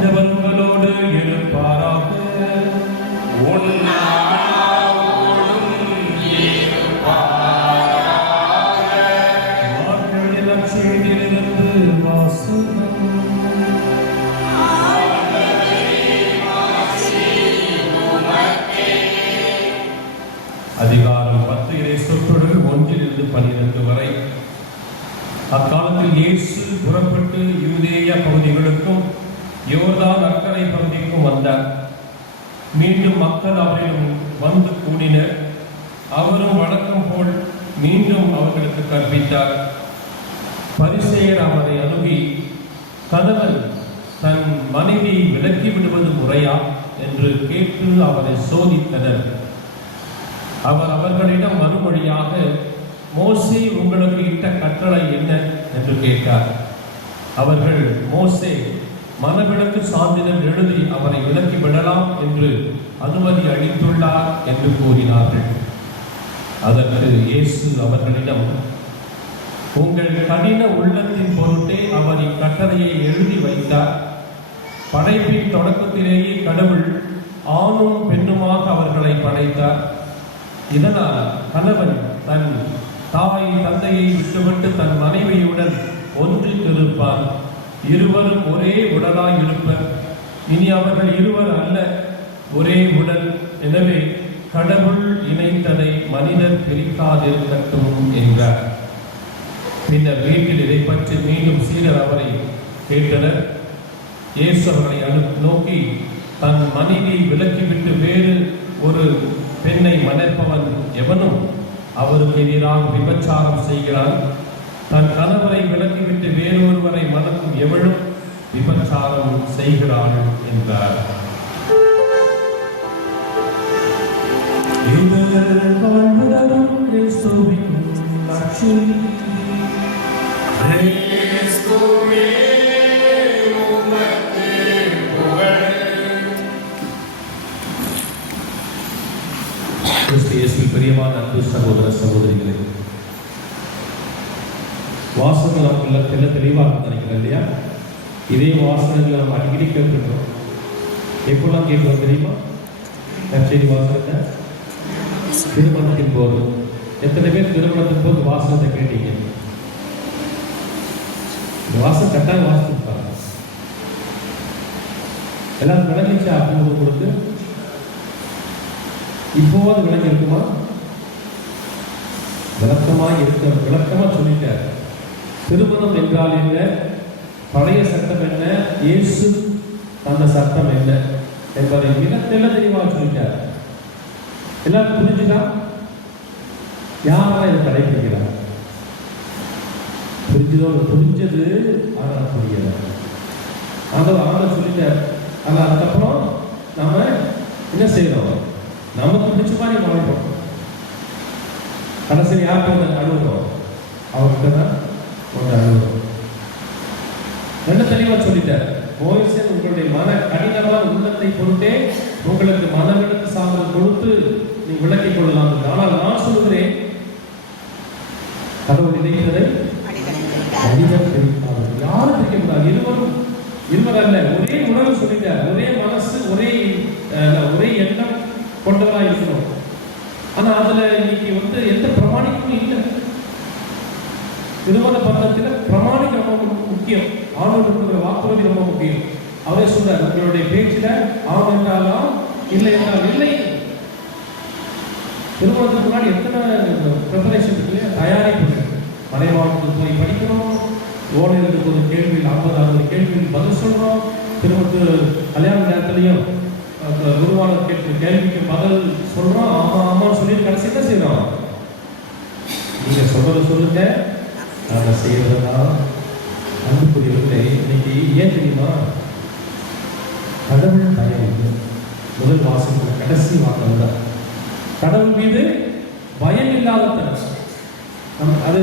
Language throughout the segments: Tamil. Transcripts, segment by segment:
ஆண்டவர் உங்களோடு இருப்பாராக. செய்தியிலிருந்து வாசகம். அதிகாரம் 10 இறை சொற்றொடர் 1-12 வரை. அக்காலத்தில் இயேசு புறப்பட்டு யூதேய பகுதிகளுக்கும் யோர்தான் அக்கரை பகுதிக்கும் வந்தார். மீண்டும் மக்கள் அவரிடம் வந்து கூடினர். அவரும் வழக்கம் போல் மீண்டும் அவர்களுக்கு கற்பித்தார். பரிசேயர் அவரை அணுகி, கணவன் தன் மனைவி விலக்கி விடுவது முறையா என்று கேட்டு அவரை சோதித்தனர். அவர் அவர்களிடம் மறுமொழியாக, மோசே உங்களுக்கு இட்ட கட்டளை என்ன என்று கேட்டார். அவர்கள், மோசே மனவிலக்கு சான்றிதழ் எழுதி அவரை விலக்கி விடலாம் என்று அனுமதி அளித்துள்ளார் என்று கூறினார்கள். அதற்கு இயேசு அவர்களிடம், உங்கள் கடின உள்ளத்தின் பொருட்டே அவர் இக்கட்டளையை எழுதி வைத்தார். படைப்பின் தொடக்கத்திலேயே கடவுள் ஆணும் பெண்ணுமாக அவர்களை படைத்தார். இதனால் கணவன் தன் தாய் தந்தையை விட்டுவிட்டு தன் மனைவியுடன் ஒன்றித்திருப்பார். இருவரும் ஒரே உடலாய் இருப்பர். இனி அவர்கள் இருவர் அல்ல, ஒரே உடல். எனவே கடவுள் இணைத்ததை மனிதர் பிரிக்காதிருக்கட்டும் என்றார். பின்னர் வீட்டில் இதை பற்றி மீண்டும் சீடர் அவரை கேட்டனர். இயேசு அவர்களை நோக்கி, தன் மனைவியை விலக்கிவிட்டு வேறு ஒரு பெண்ணை மணப்பவன் எவனும் அவருக்கு எதிராக விபச்சாரம் செய்கிறான். தன் கணவரை விலக்கிவிட்டு வேறொருவரை மணக்கும் எவளும் விபச்சாரம் செய்கிறாள் என்றார். பிரியமான அன்பு சகோதர சகோதரிகளே, வாசகம் நமக்குள்ள தெளிவாக நினைக்கிறேன் இல்லையா? இதே வாசகங்களை நம்ம அடிக்கடி கேட்டுருக்கோம். எப்பெல்லாம் கேட்கிறோம் தெரியுமா? நற்செய்தி வாசகத்தை திருமணத்தின் போது. எத்தனை பேர் திருமணத்தின் போது வாசகத்தை கேட்டீங்க? இந்த வாசகம் கட்டாயம் வாசிச்சிருப்பாங்க. எல்லாரும் விளங்கிச்சா? அப்படின்னு கொடுத்து இப்போவாது விளங்கி இருக்குமா? விளக்கமா சொல்லிட்டார். திருமணம் என்றால் என்ன, பழைய சட்டம் என்ன, இயேசு அந்த சட்டம் என்ன என்பதை மிக தெளிவாக சொல்லிட்டார். எல்லாரும் புரிஞ்சுதா? யாரா இதை கடைபிடிக்கிறார்? புரிஞ்சது ஆனால் புரியல. ஆண்டவர் சொல்லிட்டார். ஆனால் அதுக்கப்புறம் நாம என்ன செய்யறோம்? நமக்கு பிடிச்ச மாதிரி வாழ்றோம். கடைசியில் யார்கிட்ட அழுகிறோம்? அவர்கிட்ட தான் ஒன்று அழுகிறோம். ரெண்டு தெளிவா சொல்லிட்டார். மோசேன் உங்களுடைய மன கடினமான உள்ளத்தை பொறுத்தே உங்களுக்கு மனவிலக்கு சான்றிதழ் கொடுத்து நீ விளக்கிக் கொள்ளலாம். ஆனால் நான் சொல்லுகிறேன், கடவுள் இணைக்கிறதை யாரும் பிரிக்க கூடாது. இருவர் அல்ல, ஒரே உணர்வு சொல்லிட்டார். ஒரே மனசு, ஒரே எண்ணம் கொண்டவராக இருக்கணும். ஆனா அதுல இன்னைக்கு எந்த பிரமாணிக்கும் இல்லை. திருமண பந்தத்தில் பிரமாணிக்கு ரொம்ப முக்கியம். ஆணோடு இருக்கிற வாக்குறுதி ரொம்ப முக்கியம். அவரே சொல்றார், உங்களுடைய பேச்சில ஆண் என்றாலும் இல்லை என்றால் இல்லை. திருமணத்துக்கு முன்னாடி எத்தனை ப்ரிப்பரேஷன் இருக்கு, தயாரிப்பு. மறைமாவட்டத்துக்கு போய் படிக்கணும், ஓடுறதுக்கு ஒரு கேள்வியில் 50-60 கேள்வியில் பதில் சொல்றோம். திருமணத்து கல்யாண நேரத்திலையும் குருவாளர் கேட்கிற கேள்விக்கு பதில் சொல்றோம். ஆமா சொல்லிட்டு கடைசி என்ன செய்யறோம்? நீங்க சொல்லுங்க, நாங்க செய்யறதா? அன்புக்குரியவர்களே, இன்னைக்கு ஏன் தெரியுமா? கடவுள் பயம். முதல் வாசகம் கடைசி வாசகம் தான். கடவுள் மீது பயம் இல்லாத அது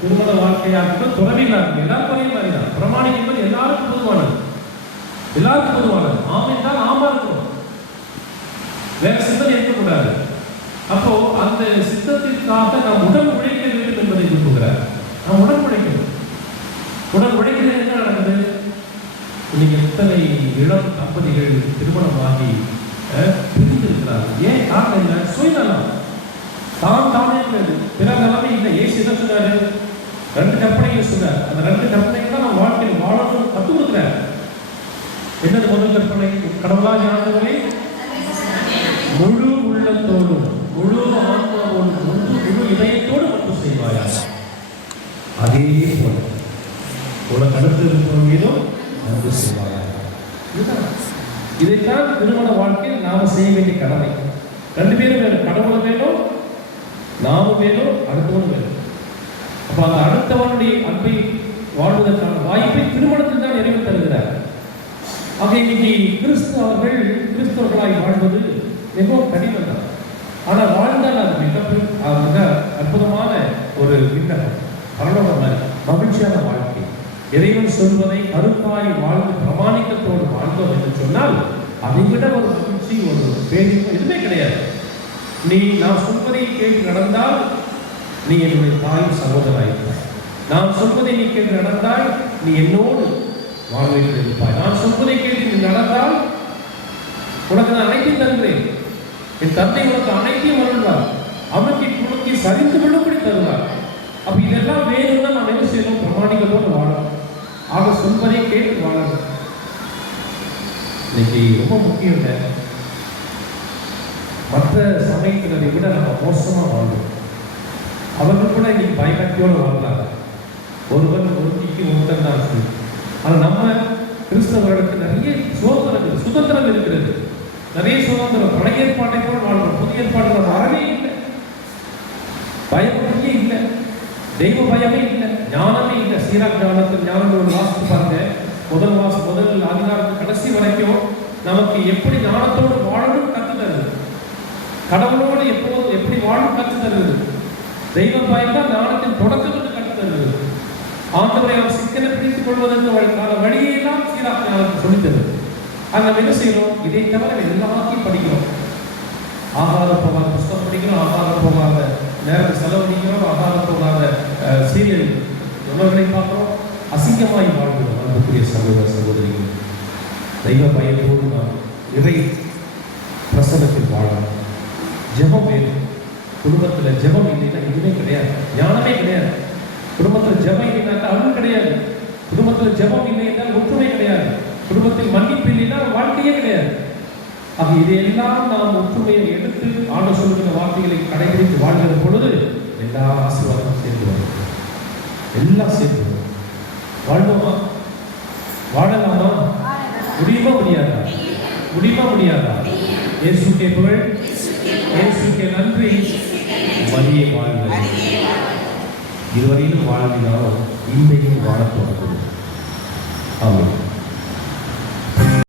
திருமண வாழ்க்கையாக இருக்கட்டும், துறவிகளாக இருக்கட்டும், எல்லாருக்கும் ஒரே மாதிரி தான். பிரமாணிக்கும் போது எல்லாருக்கும் பொதுவானது. ஆம் என்றால் ஆமா இருக்கும், வேற சிந்தனை இருக்கக்கூடாது. அப்போ அந்த சித்தத்திற்காக நாம் உடல் உழைக்க வேண்டும் என்பதை விரும்புகிறார். நாம் உடல் உழைக்கணும். உடல் உழைக்கிறது என்ன நடக்குது? இன்னைக்கு எத்தனை இளம் தம்பதிகள் திருமணமாகி பிரிந்திருக்கிறார்கள். ஏன் காரணம் என்ன? சுயநலம். தானே இருக்கிறது, பிற நிலைமை இல்லை. ஏசு என்ன சொன்னாரு? 2 கற்பனைகள் சொன்னார். அந்த 2 கற்பனைகள் தான் நம்ம வாழ்க்கையில் வாழணும் கற்றுக் கொடுக்குறார். என்னது முதல் கற்பனை? கடவுளாக ஆண்டவரை முழு உள்ளத்தோடும் முழு ஆன்மாவோடும் முழு இதயத்தோடு மட்டும் செய்வாயா. அதே போல உனக்கு அடுத்து இருப்பவன் மீதும் அன்பு செய்வாயா. இதைத்தான் திருமண வாழ்க்கையில் நாம செய்ய வேண்டிய கடமை. 2 பேரும் வேணும். கடவுளும் வேணும், நாமும் வேணும், அடுத்தவனும் வேணும். அப்ப அந்த அடுத்தவனுடைய அன்பை வாழ்வதற்கான வாய்ப்பை திருமணத்தில் தான் இறைவன் தருகிறார். ஆக இன்னைக்கு கிறிஸ்தவர்களாய் வாழ்வது மிகவும் கடினம் தான். ஆனால் வாழ்ந்தால் அது மிக அற்புதமான ஒரு விண்ணப்பம், பரலோக மகிழ்ச்சியான வாழ்க்கை. இறைவன் சொல்வதை கருத்தாய் வாழ்ந்து பிரமாணிக்கத்தோடு வாழ்ந்தோம் என்று சொன்னால் அதை விட ஒரு மகிழ்ச்சி, ஒரு பேரிப்பு எதுவுமே கிடையாது. நான் சொல்வதை கேட்டு நடந்தால் நீ என்னுடைய தாய் சகோதராயிருப்பாய். நான் சொல்வதை நீ கேட்டு நடந்தால் நீ என்னோடு வாழ்வில் இருப்பாய். நான் சொல்வதை கேட்டு நீ நடந்தால் உனக்கு நான் அனைத்தையும் தருகிறேன். என் தந்தை உனக்கு அனைத்தையும் வருவார். அவனுக்கு குழுக்கி சரிந்து விழும்படி தருவார். அப்ப இதெல்லாம் வேணும்னா நான் என்ன செய்யணும்? பிரமாணிகளோடு வாழணும். ஆக சொல்வதை கேட்டு வாழணும். இன்னைக்கு ரொம்ப முக்கியம் இல்லை, மற்ற சமயத்தினரை விட நம்ம மோசமா வாழ்வோம். அவர்கள் கூட இன்னைக்கு பயபக்தியோடு வாழ்றாங்க. ஒருவன் ஒருத்திக்கு ஒருத்தன் தான் சொல்லி. ஆனால் நம்ம கிறிஸ்தவர்களுக்கு நிறைய சுதந்திரம் இருக்கிறது. நிறைய சுதந்திரம். பழைய ஏற்பாட்டை போல வாழ்றோம். புதிய ஏற்பாட்டில் வரவே இல்லை, பயப்படவே இல்லை, தெய்வ பயமே இல்லை, ஞானமே இல்லை. சீராக் ஞானத்தில் ஞானத்தோடு வாசித்து பாருங்க. முதல் அதிகாரத்து கடைசி வரைக்கும் நமக்கு எப்படி ஞானத்தோடு வாழணும் கற்று தருது. கடவுளோடு எப்போது எப்படி வாழும் கற்று தருது. தெய்வ பயம் தான் ஞானத்தின் தொடக்கத்துக்கு கற்று தருது. ஆண்டவரை அவர் சிக்கனை பிடித்துக் கொள்வதற்கு வழியெல்லாம் சீராக் ஞானத்தை சொல்லித் தருது. அது நம்ம என்ன செய்யணும்? இதை தவிர எல்லாத்தையும் படிக்கிறோம். ஆகாத போகாத புஸ்தகம் படிக்கிறோம், ஆகாத போகாத நேரத்தை செலவழிக்கிறோம், ஆகாத போகாத சீரியல் உணவுகளை பார்க்கிறோம், அசிங்கமாய் வாழ்கிறோம். அன்புக்குரிய சகோதர சகோதரிகள், தெய்வ பயத்தோடு நாம் இறை பிரசனத்தில் வாழணும். ஜெபம் வேணும். குடும்பத்தில் ஜெபம் இல்லைன்னா எதுவுமே கிடையாது, ஞானமே கிடையாது. குடும்பத்தில் ஜெபம் இல்லைன்னா அருள் கிடையாது. குடும்பத்தில் ஜெபம் இல்லை என்றால் ஒற்றுமை கிடையாது. குடும்பத்தில் மன்னிப்பு இல்லைன்னா வாழ்க்கையே கிடையாது. ஆக இதையெல்லாம் நாம் ஒற்றுமையை எடுத்து ஆண்டு சொல்கிற வார்த்தைகளை கடைபிடித்து வாழ்கிற பொழுது எல்லா ஆசீர்வாதமும் சேர்ந்து வரும். எல்லாம் சேர்ந்து வரும். வாழ்வோமா? வாழலாமா? முடியுமா முடியாதா? முடியுமா முடியாதா? இயேசுக்கே புகழ், இயேசுக்கே நன்றி. வழியை வாழ்வது இதுவரையிலும் வாழ்வினால் இன்றையும் வாழத் தொடங்கும். ஆமென்.